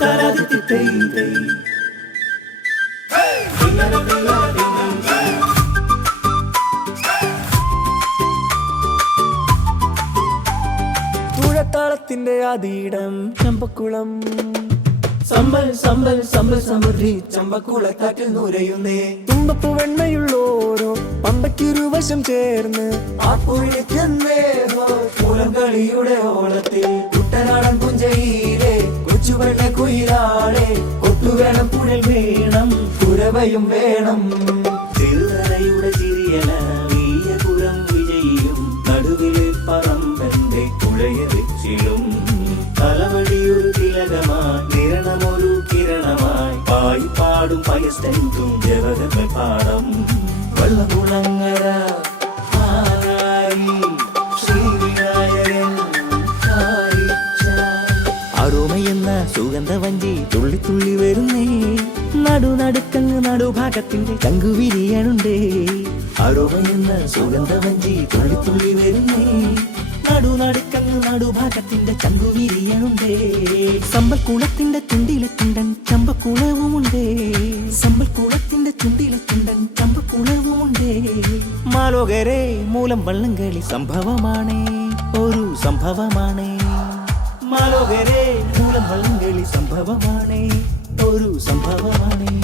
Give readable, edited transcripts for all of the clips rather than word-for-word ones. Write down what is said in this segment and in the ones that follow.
തുഴത്താളത്തിന്റെ ആദീടം ചമ്പക്കുളം സമ്പൽ സമ്പൽ സമ്പൽ സമൃദ്ധി ചമ്പക്കുളത്താറ്റിൽ നുരയുന്നേ. തുമ്പപ്പൂ വെണ്ണയുള്ളോരോ പമ്പയ്ക്കിരുവശം ചേർന്ന് കളിയുടെ ഓളത്തിൽ കുട്ടനാടൻ പുഞ്ചയിലെ കൊച്ചുവെള്ള കുയിലാളെ കൊട്ടുവേണം കുഴൽ വേണം കുരവയും വേണം. ചെറുതലയുടെ ചിരിയല വീയപുരം വിജയിയും നടുവിലെ പറമ്പന്റെ കുഴയ വെച്ചിടും. തലവടിയൊരു തിലകമായി നിരണമൊരു കിരണമായി പായി പാടും പയസ്തെന്തും ജവകമ പാടം. വള്ളകുളങ്ങര അരോമയെന്ന സുഗന്ധവഞ്ചി തുള്ളി തുള്ളി വരുന്നേ. നടുനടുക്കങ്ങ് നടുഭാഗത്തിന്റെ ചങ്കുവിരിയണുണ്ടേ. അരോമയെന്ന സുഗന്ധവഞ്ചി തുള്ളി തുള്ളി വരുന്നേ. നടുനടുക്കങ്ങ് നടുഭാഗത്തിന്റെ ചങ്കുവിരിയണുണ്ടേ. സമ്പൽക്കുളത്തിന്റെ ചുണ്ടിലെ ചുണ്ടൻ ചമ്പക്കുളവുമുണ്ടേ. സമ്പൽക്കുളത്തിന്റെ ചുണ്ടിലെ ചുണ്ടൻ ചമ്പക്കുളവുമുണ്ടേ. മാലോകരെ മൂലം വള്ളംകളി സംഭവമാണേ, ഒരു സംഭവമാണേ. മാലോകരെ മൂലം വള്ളംകളി സംഭവമാണേ, ഒരു സംഭവമാണേ.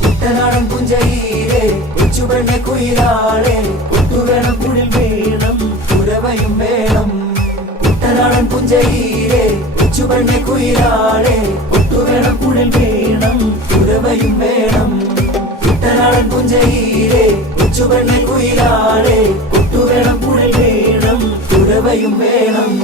കുട്ടനാടൻ പുഞ്ചയിലെ കൊച്ചുവെണ്ണ കുയിലാളെ കൊട്ടുവേണം കുഴൽ വേണം കുരവയും വേണം. കുട്ടനാടൻ പുഞ്ചയിലെ കൊച്ചുവെണ്ണ കുയിലാളെ കൊട്ടുവേണം കുഴൽ വേണം കുരവയും വേണം. കുട്ടനാടൻ പുഞ്ചയിലെ കൊച്ചുവെണ്ണ കുയിലാളെ കൊട്ടുവേണം കുഴൽ വേണം കുരവയും വേണം.